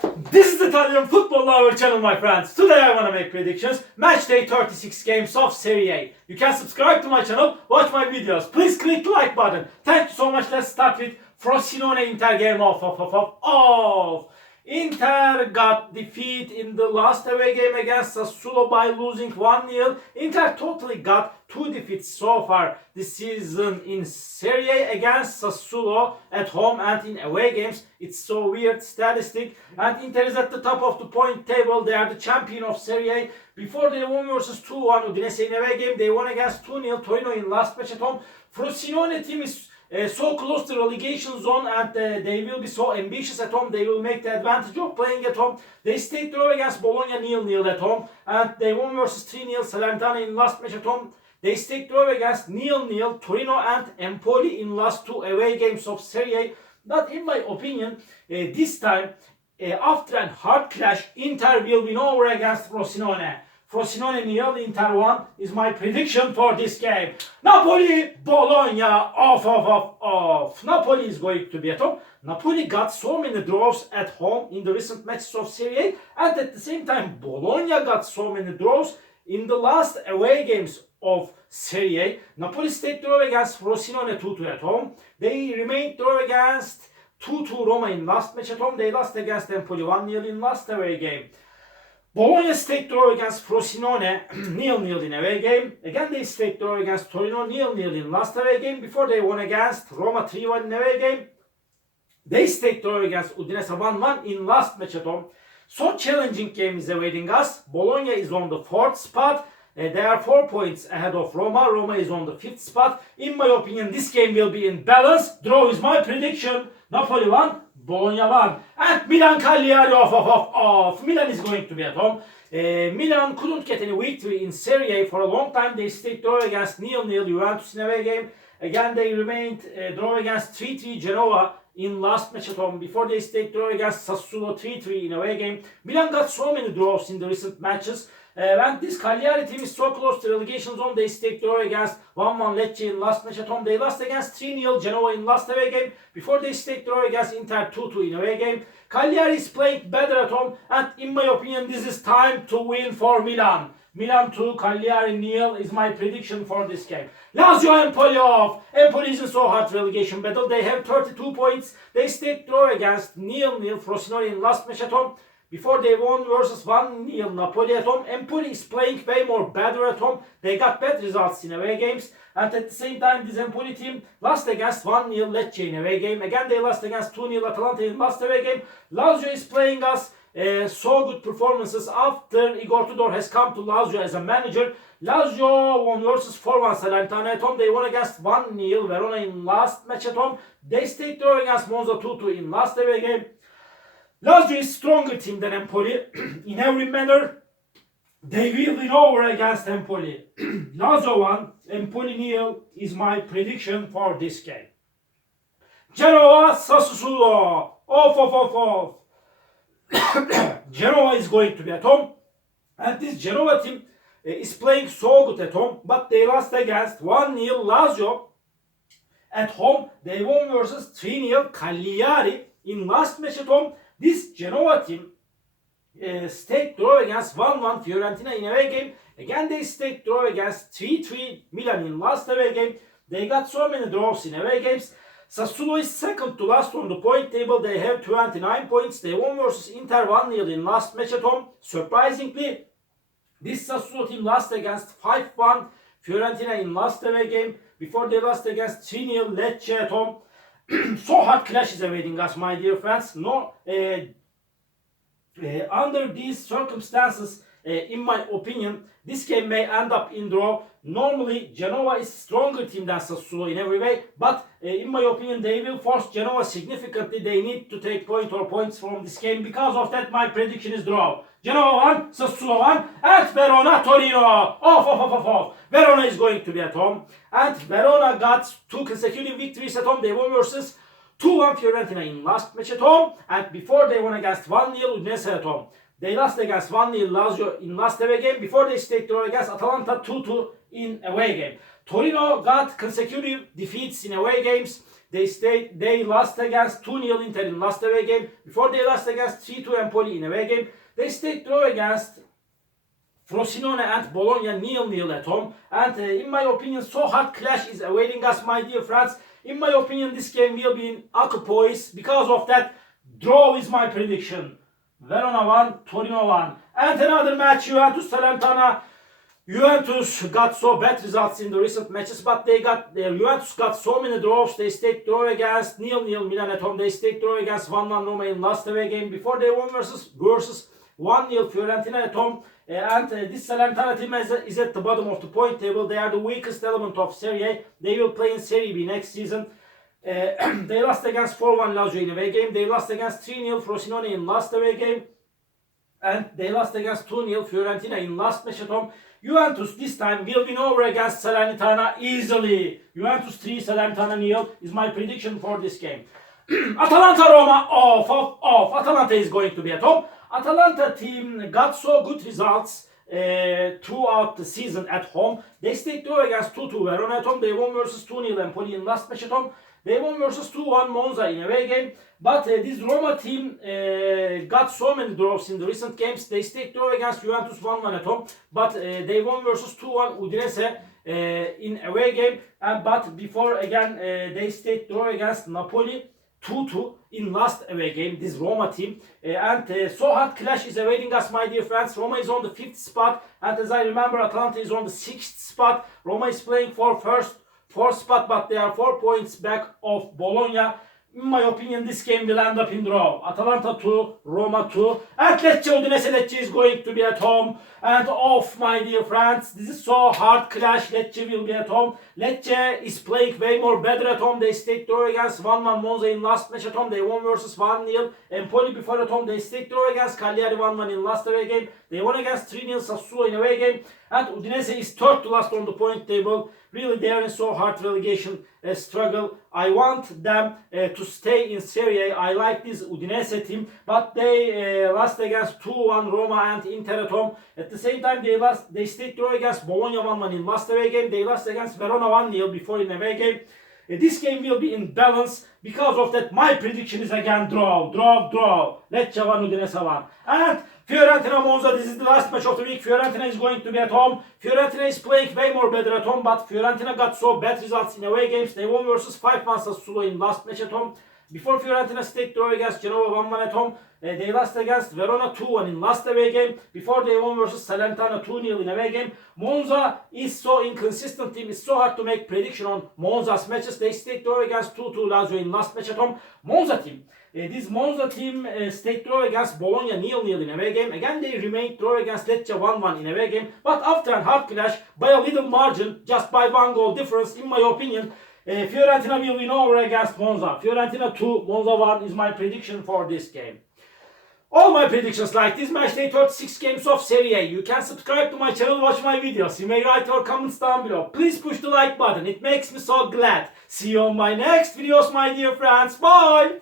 This is Italian Football Lover channel, my friends. Today I want to make predictions. Match day 36 games of Serie A. You can subscribe to my channel, watch my videos. Please click the like button. Thank you so much. Let's start with Frosinone Inter game off. Inter got defeat in the last away game against Sassuolo by losing 1-0. Inter totally got 2 defeats so far this season in Serie A against Sassuolo at home and in away games. It's so weird statistic. And Inter is at the top of the point table. They are the champion of Serie A. Before they won versus 2-1 Udinese in away game. They won against 2-0 Torino in last match at home. Frosinone team is so close to relegation zone, and they will be so ambitious at home. They will make the advantage of playing at home. They stayed draw against Bologna 0-0 at home, and they won versus 3-0 Salernitana in last match at home. They stayed draw against 0-0 Torino and Empoli in last 2 away games of Serie A. But in my opinion, this time, after a hard clash, Inter will win over against Frosinone. Frosinone 0, Inter 1 is my prediction for this game. Napoli, Bologna, off. Napoli is going to be at home. Napoli got so many draws at home in the recent matches of Serie A, and at the same time, Bologna got so many draws in the last away games of Serie A. Napoli stayed draw against Frosinone 2-2 at home. They remained draw against 2-2 Roma in last match at home. They lost against Empoli 1-0 in last away game. Bologna stayed draw against Frosinone 0-0 in away game. Again they stayed draw against Torino 0-0 in last away game before they won against Roma 3-1 in away game. They stayed draw against Udinese 1-1 in last match at home. So challenging game is awaiting us. Bologna is on the 4th spot. They are 4 points ahead of Roma. Roma is on the 5th spot. In my opinion, this game will be in balance. Draw is my prediction. Napoli 1, Bologna 1. And Milan Cagliari off. Milan is going to be at home. Milan couldn't get any victory in Serie A for a long time. They stayed draw against 0-0 Juventus in away game. Again, they remained draw against 3-3 Genoa in last match at home. Before they stayed draw against Sassuolo 3-3 in away game. Milan got so many draws in the recent matches. And this Cagliari team is so close to relegation zone. They stayed draw against 1-1 Lecce in last match at home. They lost against 3-0 Genoa in last away game. Before they stayed draw against Inter 2-2 in away game. Cagliari is playing better at home. And in my opinion, this is time to win for Milan. Milan 2, Cagliari 0 is my prediction for this game. Lazio Empoli off. Empoli is in so hard relegation battle. They have 32 points. They stayed draw against 0-0 Frosinone in last match at home. Before they won versus 1-0 Napoli at home. Empoli is playing way more better at home. They got bad results in away games. And at the same time, this Empoli team lost against 1-0 Lecce in away game. Again, they lost against 2-0 Atalanta in last away game. Lazio is playing us so good performances after Igor Tudor has come to Lazio as a manager. Lazio won versus 4-1 Salernitana at home. They won against 1-0 Verona in last match at home. They stayed draw against Monza 2-2 in last away game. Lazio is stronger team than Empoli in every manner. They will win over against Empoli. Lazio 1, Empoli 0 is my prediction for this game. Genoa Sassuolo off. Genoa is going to be at home, and this Genoa team is playing so good at home, but they lost against 1-0 Lazio at home. They won versus 3-0 Cagliari in last match at home. This Genoa team stayed draw against 1-1 Fiorentina in away game. Again, they stayed draw against 3-3 Milan in last away game. They got so many draws in away games. Sassuolo is second to last on the point table. They have 29 points. They won versus Inter 1-0 in last match at home. Surprisingly, this Sassuolo team lost against 5-1 Fiorentina in last away game. Before they lost against 3-0 Lecce at home. So hard clash is awaiting us, my dear friends. Under these circumstances, in my opinion, this game may end up in draw. Normally, Genoa is stronger team than Sassuolo in every way, but in my opinion, they will force Genoa significantly. They need to take points from this game. Because of that, my prediction is draw. Genoa 1, Sassuolo 1, and Verona Torino off. Verona is going to be at home, and Verona got 2 consecutive victories at home. They won versus 2-1 Fiorentina in last match at home, and before they won against 1-0 Udinese at home. They lost against 1-0 Lazio in last away game before they stayed draw against Atalanta 2-2 in away game. Torino got consecutive defeats in away games. They lost against 2-0 Inter in last away game. Before they lost against 3-2 Empoli in away game. They stayed draw against Frosinone and Bologna 0-0 at home. And in my opinion, so hard clash is awaiting us, my dear friends. In my opinion, this game will be in equipoise. Because of that, draw is my prediction. Verona 1, Torino 1. And another match, Juventus Salernitana. Juventus got so bad results in the recent matches, but Juventus got so many draws. They stayed draw against 0-0 Milan at home. They stayed draw against 1-1 Roma in last away game. Before they won versus 1-0 Fiorentina at home. This Salernitana team is at the bottom of the point table. They are the weakest element of Serie A. They will play in Serie B next season. They lost against 4-1 Lazio in away game. They lost against 3-0 Frosinone in last away game. And they lost against 2-0 Fiorentina in last match at home. Juventus this time will win over against Salernitana easily. Juventus 3, Salernitana 0 is my prediction for this game. Atalanta Roma off. Atalanta is going to be at home. Atalanta team got so good results throughout the season at home. They stayed draw against 2-2 Verona at home. They won versus 2-0 Empoli in last match at home. They won versus 2-1 Monza in away game. But this Roma team got so many draws in the recent games. They stayed draw against Juventus 1-1 at home. But they won versus 2-1 Udinese in away game. But before again they stayed draw against Napoli 2-2 in last away game, this Roma team. So hard clash is awaiting us, my dear friends. Roma is on the 5th spot. And as I remember, Atalanta is on the 6th spot. Roma is playing for fourth spot, but they are 4 points back of Bologna. In my opinion, this game will end up in draw. Atalanta 2, Roma 2. And Lecce is going to be at home. And off, my dear friends. This is so hard clash. Lecce will be at home. Lecce is playing way more better at home. They stayed draw against 1-1 Monza in last match at home. They won versus 1-0. Empoli before at home. They stayed draw against Cagliari 1-1 in last away game. They won against 3-0 Sassuolo in away game. And Udinese is third to last on the point table. Really, they are in so hard relegation struggle. I want them to stay in Serie A. I like this Udinese team, but they lost against 2-1 Roma and Inter at home. At the same time, they stayed draw against Bologna 1-1 in last away game. They lost against Verona 1-0 before in away game. This game will be in balance. Because of that, my prediction is again draw. Lecce 1, Udinese 1. And Fiorentina Monza, this is the last match of the week. Fiorentina is going to be at home. Fiorentina is playing way more better at home, but Fiorentina got so bad results in away games. They won versus 5-1 Sassuolo in last match at home. Before Fiorentina stayed draw against Genoa 1-1 at home. They lost against Verona 2-1 in last away game. Before they won versus Salernitana 2-0 in away game. Monza is so inconsistent team. It's so hard to make prediction on Monza's matches. They stayed draw against 2-2 Lazio in last match at home. Monza team. This Monza team stayed draw against Bologna 0-0 in away game. Again, they remained draw against Lecce 1-1 in away game. But after a hard clash by a little margin, just by 1 goal difference, in my opinion, Fiorentina will win over against Monza. Fiorentina 2, Monza 1 is my prediction for this game. All my predictions like this match day 36 games of Serie A. You can subscribe to my channel, watch my videos. You may write your comments down below. Please push the like button. It makes me so glad. See you on my next videos, my dear friends. Bye!